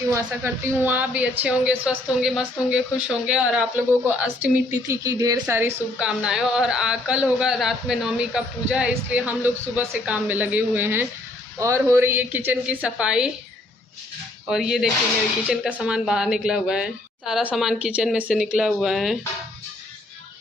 अच्छी हूँ। आशा करती हूँ आप भी अच्छे होंगे, स्वस्थ होंगे, मस्त होंगे, खुश होंगे। और आप लोगों को अष्टमी तिथि की ढेर सारी शुभकामनाएं। और कल होगा रात में नवमी का पूजा, इसलिए हम लोग सुबह से काम में लगे हुए हैं। और हो रही है किचन की सफाई। और ये देखिए मेरे किचन का सामान बाहर निकला हुआ है, सारा सामान किचन में से निकला हुआ है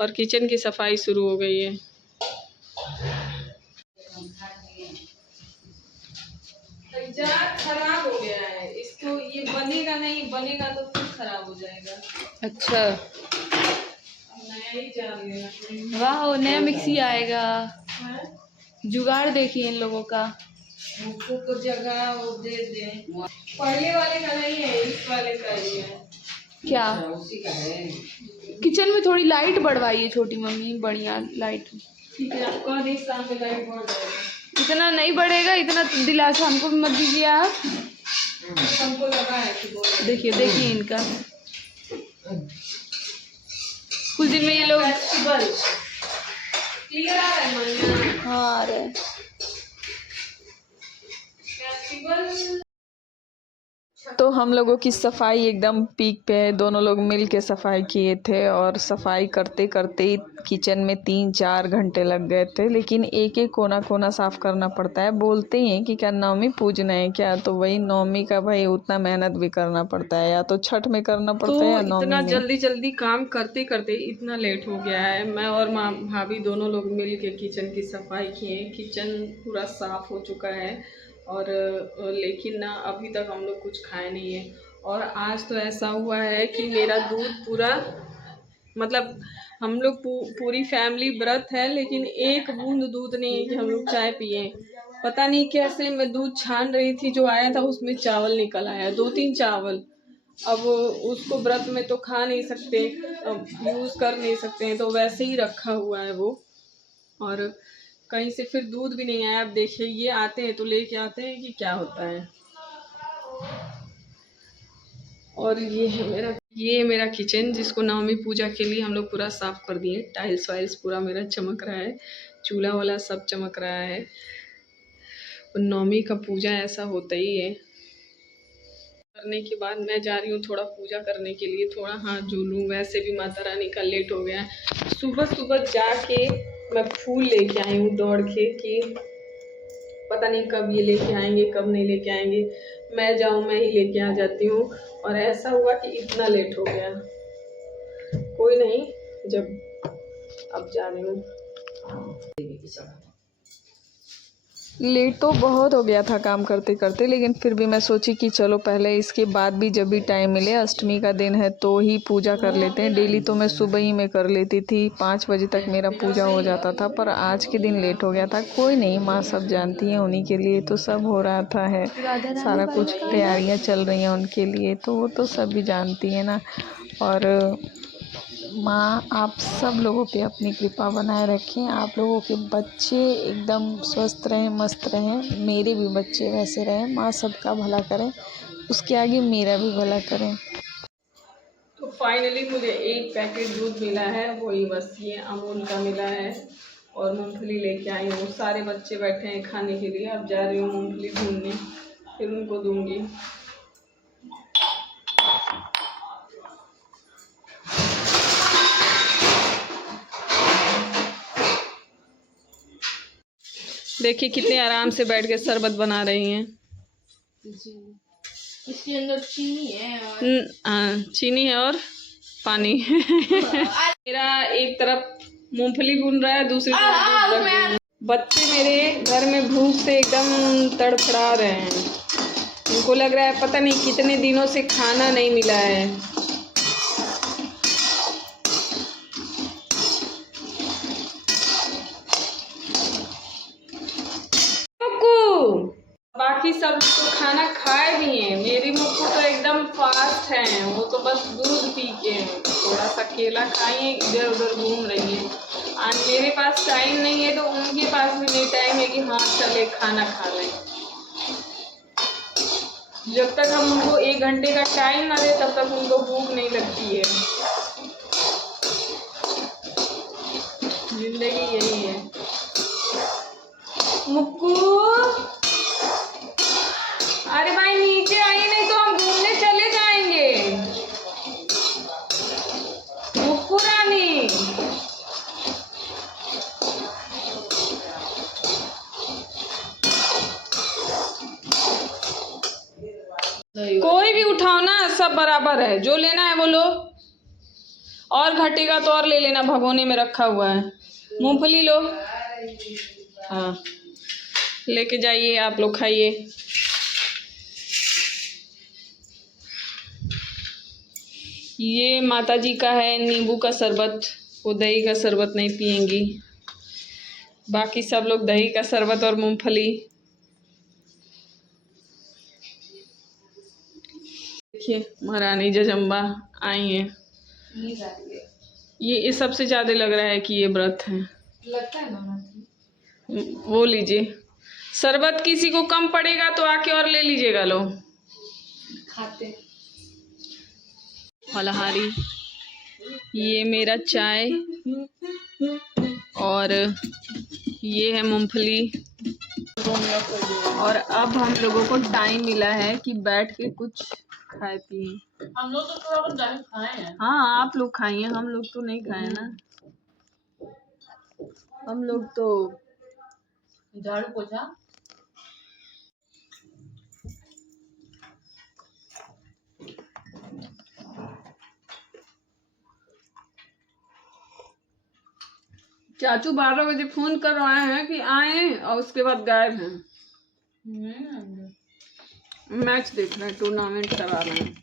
और किचन की सफाई शुरू हो गई है। जार खराब हो गया है, इसको ये बनेगा नहीं, बनेगा तो फिर खराब हो जाएगा। अच्छा, नया ही जार लेना पड़ेगा। वाह, नया मिक्सी आएगा। जुगाड़ देखिए इन लोगों का। मुझको तो जगह वो दे दे, पहले वाले का नहीं है, इस वाले का ही है। क्या उसी का है? किचन में थोड़ी लाइट बढ़वाइए छोटी मम्मी, बढ़िया लाइट। ठीक है, आपका इस साल में लाइट बढ़ जाएगा। इतना नहीं बढ़ेगा, इतना दिलासा हमको भी मत दीजिए आप। हमको लगा है कि देखिए देखिए इनका कुछ दिन में ये लोग क्लियर आ रहा है। हाँ आ रहा है। तो हम लोगों की सफाई एकदम पीक पे है। दोनों लोग मिल के सफाई किए थे और सफाई करते करते किचन में 3-4 घंटे लग गए थे। लेकिन एक एक कोना कोना साफ करना पड़ता है। बोलते हैं कि क्या नवमी पूजना है क्या, तो वही नवमी का भाई उतना मेहनत भी करना पड़ता है, या तो छठ में करना पड़ता है या नवमी में। इतना जल्दी जल्दी काम करते करते इतना लेट हो गया है। मैं और माँ भाभी दोनों लोग मिल के किचन की सफाई किए। किचन पूरा साफ हो चुका है और लेकिन ना अभी तक हम लोग कुछ खाए नहीं है। और आज तो ऐसा हुआ है कि मेरा दूध पूरा, मतलब हम लोग पूरी फैमिली व्रत है, लेकिन एक बूंद दूध नहीं है कि हम लोग चाय पिए। पता नहीं कैसे मैं दूध छान रही थी, जो आया था उसमें चावल निकल आया, 2-3 चावल। अब उसको व्रत में तो खा नहीं सकते, यूज़ कर नहीं सकते हैं, तो वैसे ही रखा हुआ है वो। और कहीं से फिर दूध भी नहीं आया। अब देखिए ये आते हैं तो लेके आते हैं कि क्या होता है। और ये मेरा किचन, जिसको नवमी पूजा के लिए हम लोग पूरा साफ कर दिए। टाइल्स वाइल्स पूरा मेरा चमक रहा है, चूल्हा वाला सब चमक रहा है। और नवमी का पूजा ऐसा होता ही है। करने के बाद मैं जा रही हूँ थोड़ा पूजा करने के लिए, थोड़ा हाथ झूलूँ। वैसे भी माता रानी का लेट हो गया है। सुबह सुबह जाके मैं फूल लेके आई हूँ दौड़ के, कि पता नहीं कब ये लेके आएंगे कब नहीं लेके आएंगे। मैं जाऊँ मैं ही लेके आ जाती हूँ। और ऐसा हुआ कि इतना लेट हो गया। कोई नहीं, जब अब जा रही हूँ। लेट तो बहुत हो गया था काम करते करते, लेकिन फिर भी मैं सोची कि चलो पहले इसके बाद भी जब भी टाइम मिले, अष्टमी का दिन है तो ही पूजा कर लेते हैं। डेली तो मैं सुबह ही में कर लेती थी, 5 बजे तक मेरा पूजा हो जाता था, पर आज के दिन लेट हो गया था। कोई नहीं, माँ सब जानती हैं, उन्हीं के लिए तो सब हो रहा था है, सारा कुछ तैयारियाँ चल रही हैं उनके लिए, तो वो तो सब भी जानती है ना। और माँ आप सब लोगों पे अपनी कृपा बनाए रखें। आप लोगों के बच्चे एकदम स्वस्थ रहें, मस्त रहें। मेरे भी बच्चे वैसे रहें। माँ सबका भला करें, उसके आगे मेरा भी भला करें। तो फाइनली मुझे एक पैकेट दूध मिला है, वही बस ये अमूल का मिला है। और मूंगफली लेके आई हूँ। सारे बच्चे बैठे हैं खाने के लिए। अब जा रही हूँ मूंगफली ढूंढने, फिर उनको दूंगी। देखिए कितने आराम से बैठ के शरबत बना रही हैं। इसके अंदर चीनी है और चीनी है और पानी। मेरा एक तरफ मूंगफली भून रहा है, दूसरी तरफ बच्चे मेरे घर में भूख से एकदम तड़फड़ा रहे हैं। उनको लग रहा है पता नहीं कितने दिनों से खाना नहीं मिला है। बाकी सब तो खाना खाए भी हैं। मेरी मुक्कू तो एकदम फास्ट है, वो तो बस दूध पी के थोड़ा सा केला खाई, इधर उधर घूम रही है। आज मेरे पास टाइम नहीं है, तो उनके पास भी नहीं टाइम है कि हाँ चले खाना खा लें। जब तक हम उनको 1 घंटे का टाइम ना दे तब तक उनको भूख नहीं लगती है। जिंदगी यही है। मुक्कू, अरे भाई नीचे आइए, नहीं तो हम घूमने चले। बराबर है, जो लेना है वो लो, और घटेगा तो और ले लेना, भगोने में रखा हुआ है। मूंगफली लो, हाँ लेके जाइए, आप लोग खाइए। ये माता जी का है नींबू का शरबत, वो दही का शरबत नहीं पियेंगी, बाकी सब लोग दही का शरबत और मूंगफली। देखिए महारानी जगदम्बा आई हैं, ये सबसे ज्यादा लग रहा है कि ये व्रत है, लगता है ना। वो लीजिए शरबत, किसी को कम पड़ेगा तो आके और ले लीजिएगा, लो खाते। फलाहारी, ये मेरा चाय, और ये है मूंगफली। और अब हम लोगों को टाइम मिला है कि बैठ के कुछ खाए पिए। हम लोग तो थोड़ा बहुत खाए हैं। हाँ आप लोग खाए हैं, हम लोग तो नहीं खाए ना, हम लोग तो झाड़ू पोछा। चाचू 12 बजे फोन कर आए हैं कि आए, और उसके बाद गायब हैं। मैच देख रहे हैं, टूर्नामेंट करा रहे हैं।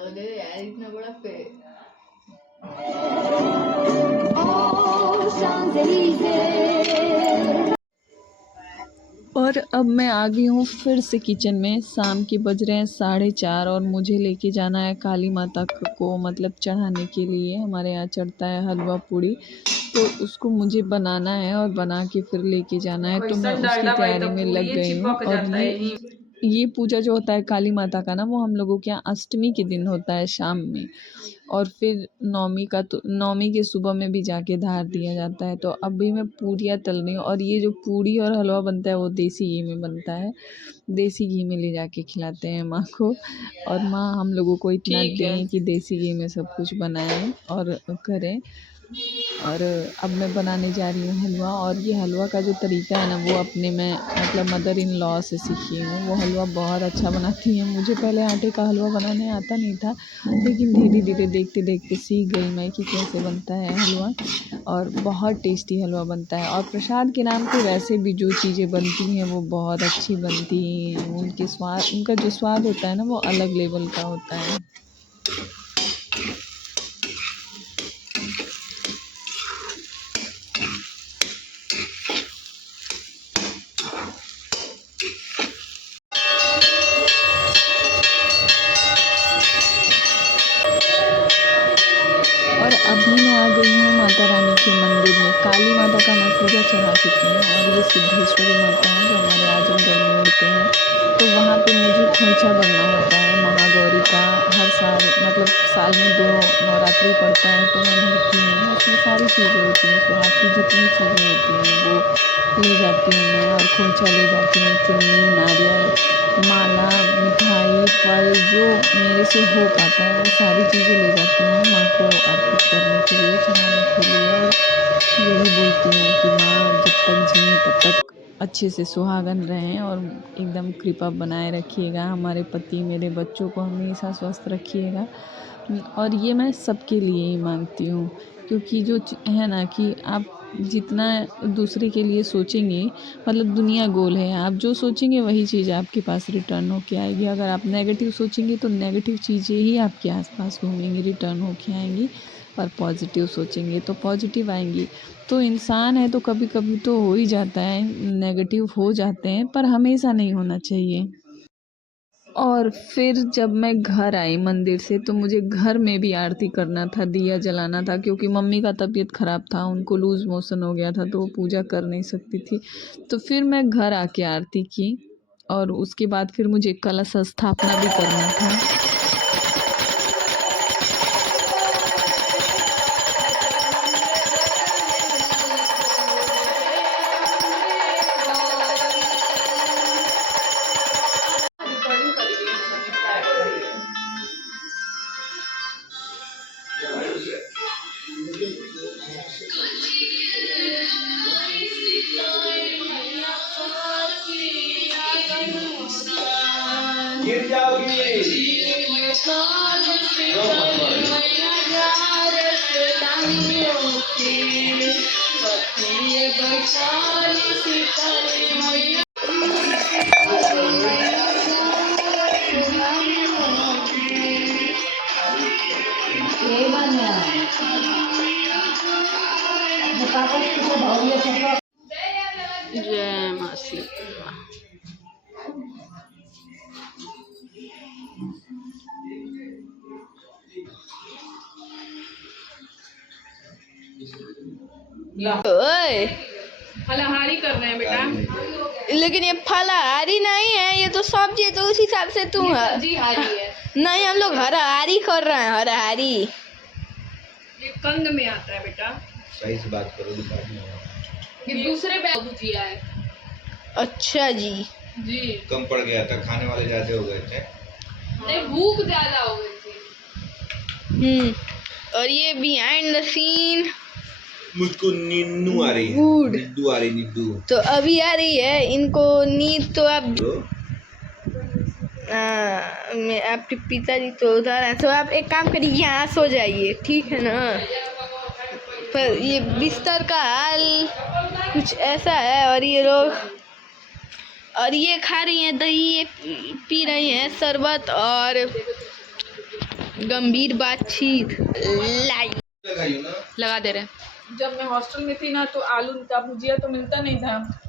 अरे यार इतना बड़ा पेड़। और अब मैं आ गई हूँ फिर से किचन में। शाम के बज रहे हैं 4:30 और मुझे लेके जाना है काली माता को मतलब चढ़ाने के लिए। हमारे यहाँ चढ़ता है हलवा पूड़ी, तो उसको मुझे बनाना है और बना के फिर लेके जाना है। तो मैं उसकी तैयारी में लग गई हूँ। और ये पूजा जो होता है काली माता का ना, वो हम लोगों के यहाँ अष्टमी के दिन होता है शाम में, और फिर नौमी का तो नौमी के सुबह में भी जाके धार दिया जाता है। तो अभी मैं पूड़ियाँ तल रही हूँ, और ये जो पूड़ी और हलवा बनता है वो देसी घी में बनता है, देसी घी में ले जाके खिलाते हैं माँ को। और माँ हम लोगों को इतना दें कि देसी घी में सब कुछ बनाएं और करें। और अब मैं बनाने जा रही हूँ हलवा, और ये हलवा का जो तरीका है ना, वो अपने मैं मतलब मदर इन लॉ से सीखी हूँ। वो हलवा बहुत अच्छा बनाती हैं। मुझे पहले आटे का हलवा बनाने आता नहीं था, लेकिन धीरे धीरे देखते देखते सीख गई मैं कि कैसे बनता है हलवा, और बहुत टेस्टी हलवा बनता है। और प्रसाद के नाम पे वैसे भी जो चीज़ें बनती हैं वो बहुत अच्छी बनती हैं। उनके स्वाद, उनका जो स्वाद होता है ना, वो अलग लेवल का होता है। और अभी मैं आ गई हूँ माता रानी के मंदिर में। काली माता का मैं पूजा चढ़ा चुकी हूँ, और ये सिद्धेश्वरी माता हैं जो हमारे आजमगढ़ में मिलते हैं। तो वहाँ पे मुझे खोइछा भरना होता है महागौरी का, हर साल मतलब साल में 2 नवरात्रि पड़ता है, तो मैं भरती हूँ। उसमें सारी चीज़ें होती हैं, सुहाग की जितनी चीज़ें होती हैं वो ले जाती हूँ मैं, और खोइछा ले जाती हूँ, चुन्नी, नारियल, माला, मिठाई, फल, जो मेरे से हो पाता है वो सारी चीज़ें ले जाती हूँ माँ को अर्पित करने के लिए, चढ़ाने के लिए। और यही बोलती हूँ कि माँ जब तक जिए तब तक अच्छे से सुहागन रहें, और एकदम कृपा बनाए रखिएगा। हमारे पति, मेरे बच्चों को हमेशा स्वस्थ रखिएगा। और ये मैं सबके लिए ही मांगती हूँ, क्योंकि जो है ना कि आप जितना दूसरे के लिए सोचेंगे, मतलब दुनिया गोल है, आप जो सोचेंगे वही चीज़ आपके पास रिटर्न होके आएगी। अगर आप नेगेटिव सोचेंगे तो नेगेटिव चीज़ें ही आपके आसपास घूमेंगी, रिटर्न होके आएंगी, और पॉजिटिव सोचेंगे तो पॉजिटिव आएंगी। तो इंसान है तो कभी कभी तो हो ही जाता है, नेगेटिव हो जाते हैं, पर हमेशा नहीं होना चाहिए। और फिर जब मैं घर आई मंदिर से, तो मुझे घर में भी आरती करना था, दिया जलाना था, क्योंकि मम्मी का तबीयत ख़राब था, उनको लूज़ मोशन हो गया था, तो वो पूजा कर नहीं सकती थी। तो फिर मैं घर आके आरती की, और उसके बाद फिर मुझे कलश स्थापना भी करना था। गिर जाओगी। जय माँ सीता। ओए फलाहारी कर रहे हैं बेटा। लेकिन ये फलाहारी नहीं है, ये तो सब्जी है, तो उस हिसाब से तू है। सब्जी हारी है। नहीं, हम लोग हराहारी कर रहे हैं, हराहारी। ये कंद में आता है बेटा। सही से बात करो। ये दूसरे भुजिया है। अच्छा जी। जी कम पड़ गया था, खाने वाले ज्यादा हो गए थे। नहीं, भूख ज्यादा हो गई थी। और ये बिहाइंड द सीन मुझको नींदू आ रही है। गुड। नींदू आ रही, नींदू। तो अभी आ रही है इनको नींद, तो आप आपके पिताजी तो उधर हैं, तो आप एक काम करिए, यहाँ सो जाइए, ठीक है ना। पर ये बिस्तर का हाल कुछ ऐसा है, और ये लोग, और ये खा रही हैं दही, ये पी रही हैं शरबत, और गंभीर बातचीत लगा दे रहे हैं। जब मैं हॉस्टल में थी ना, तो आलू का भुजिया तो मिलता नहीं था,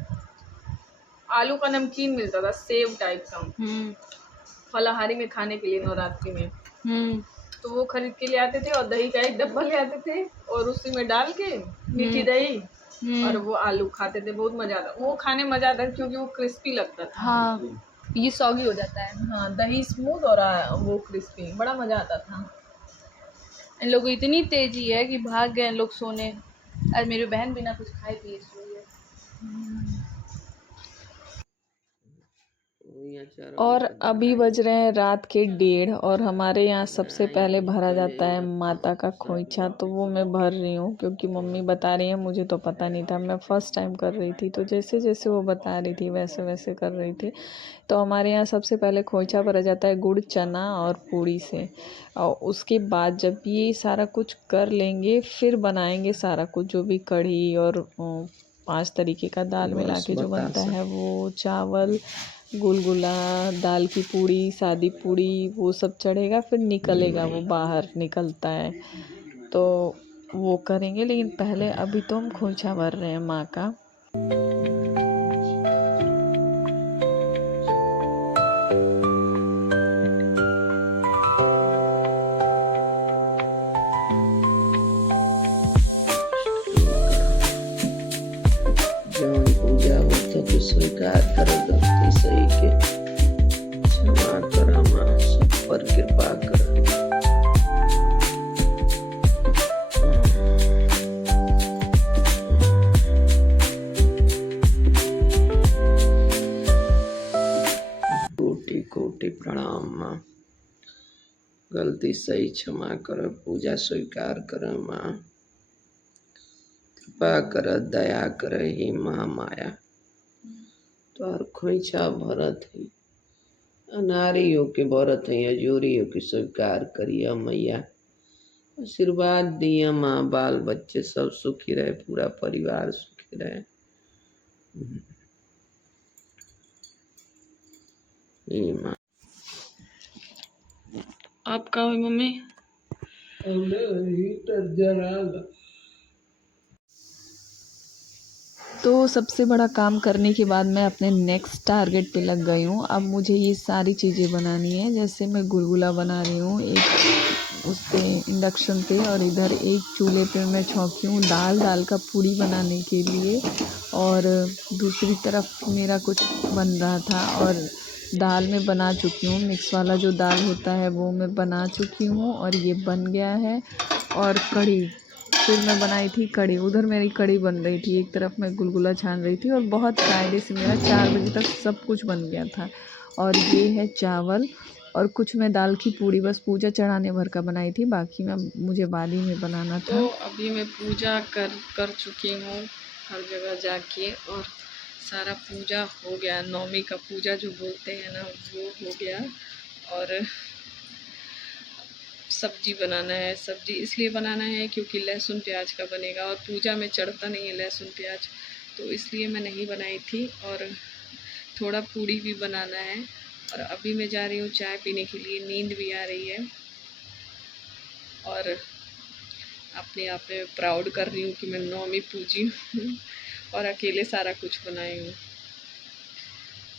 आलू का नमकीन मिलता था, सेव टाइप का, फलाहारी में खाने के लिए नवरात्रि में। तो वो खरीद के ले आते थे, और दही का एक डब्बा ले आते थे, और उसी में डाल के मीठी दही और वो आलू खाते थे। बहुत मजा आता, वो खाने मजा आता है क्योंकि वो क्रिस्पी लगता था। हाँ, ये सॉगी हो जाता है। हाँ, दही स्मूथ और वो क्रिस्पी, बड़ा मजा आता था। इन लोगों को इतनी तेजी है कि भाग गए लोग सोने, और मेरी बहन बिना कुछ खाए पिए सोई है। और अभी बज रहे हैं रात के 1:30, और हमारे यहाँ सबसे पहले भरा जाता है माता का खोइछा। तो वो मैं भर रही हूँ, क्योंकि मम्मी बता रही है, मुझे तो पता नहीं था, मैं फर्स्ट टाइम कर रही थी, तो जैसे जैसे वो बता रही थी वैसे वैसे कर रही थी। तो हमारे यहाँ सबसे पहले खोइछा भरा जाता है गुड़, चना और पूड़ी से, और उसके बाद जब ये सारा कुछ कर लेंगे, फिर बनाएंगे सारा कुछ, जो भी कढ़ी और 5 तरीके का दाल मिला के जो बनता है, वो चावल, गुलगुला, दाल की पूड़ी, सादी पूड़ी, वो सब चढ़ेगा, फिर निकलेगा, वो बाहर निकलता है, तो वो करेंगे। लेकिन पहले अभी तो हम खोइछा भर रहे हैं माँ का। स्वीकार कर गलती सही के, क्षमा कर माँ, सब पर कृपा कर। कोटि कोटि प्रणाम माँ, गलती सही क्षमा कर, पूजा स्वीकार कर माँ, कृपा कर, दया कर, हे महामाया। तोहर खोइछा भरत है, अनारियों के भरत है, अजोरियों के स्वीकार करिया मैया। आशीर्वाद दिया माँ, बाल बच्चे सब सुखी रहे, पूरा परिवार सुखी रहे। माँ आप कहा हुई मम्मी? हीटर जरा। तो सबसे बड़ा काम करने के बाद मैं अपने नेक्स्ट टारगेट पे लग गई हूँ। अब मुझे ये सारी चीज़ें बनानी है। जैसे मैं गुलगुला बना रही हूँ एक उस पे इंडक्शन पे, और इधर एक चूल्हे पे मैं छौंकी हूँ दाल का पूड़ी बनाने के लिए, और दूसरी तरफ मेरा कुछ बन रहा था, और दाल में बना चुकी हूँ, मिक्स वाला जो दाल होता है वो मैं बना चुकी हूँ, और ये बन गया है। और कढ़ी फिर मैं बनाई थी कढ़ी, उधर मेरी कढ़ी बन रही थी, एक तरफ मैं गुलगुला छान रही थी, और बहुत कायदे से मेरा 4 बजे तक सब कुछ बन गया था। और ये है चावल, और कुछ मैं दाल की पूड़ी बस पूजा चढ़ाने भर का बनाई थी, बाकी मैं मुझे बाद ही में बनाना था। तो अभी मैं पूजा कर चुकी हूँ हर जगह जाके, और सारा पूजा हो गया, नवमी का पूजा जो बोलते हैं ना वो हो गया। और सब्जी बनाना है। सब्जी इसलिए बनाना है क्योंकि लहसुन प्याज का बनेगा और पूजा में चढ़ता नहीं है लहसुन प्याज, तो इसलिए मैं नहीं बनाई थी। और थोड़ा पूड़ी भी बनाना है। और अभी मैं जा रही हूँ चाय पीने के लिए, नींद भी आ रही है और अपने आप में प्राउड कर रही हूँ कि मैं नौमी पूजी हूँ और अकेले सारा कुछ बनाई हूँ।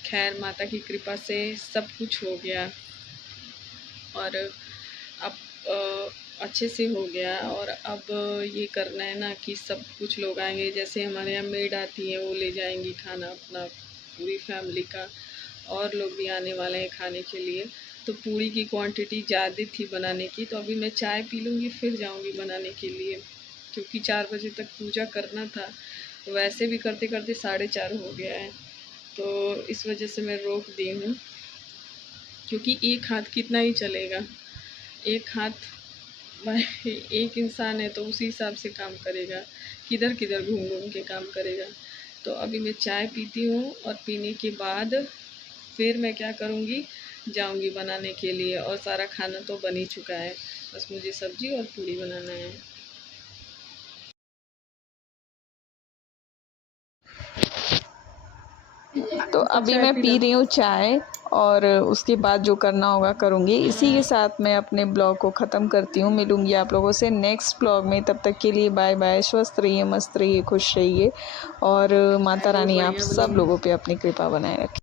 खैर माता की कृपा से सब कुछ हो गया और अब अच्छे से हो गया। और अब ये करना है ना कि सब कुछ लोग आएंगे, जैसे हमारे यहाँ मेड आती है वो ले जाएंगी खाना अपना, पूरी फैमिली का, और लोग भी आने वाले हैं खाने के लिए। तो पूड़ी की क्वांटिटी ज़्यादा थी बनाने की, तो अभी मैं चाय पी लूँगी फिर जाऊँगी बनाने के लिए, क्योंकि 4 बजे तक पूजा करना था। वैसे भी करते करते 4:30 हो गया है, तो इस वजह से मैं रोक दी हूँ, क्योंकि एक हाथ कितना ही चलेगा। एक हाथ एक इंसान है तो उसी हिसाब से काम करेगा, किधर किधर घूम घूम के काम करेगा। तो अभी मैं चाय पीती हूँ और पीने के बाद फिर मैं क्या करूँगी, जाऊँगी बनाने के लिए। और सारा खाना तो बन ही चुका है, बस मुझे सब्जी और पूड़ी बनाना है। तो अभी मैं पी रही हूँ चाय और उसके बाद जो करना होगा करूँगी। इसी के साथ मैं अपने ब्लॉग को ख़त्म करती हूँ। मिलूँगी आप लोगों से नेक्स्ट ब्लॉग में, तब तक के लिए बाय बाय। स्वस्थ रहिए, मस्त रहिए, खुश रहिए और माता रानी आप सब लोगों पे अपनी कृपा बनाए रखें।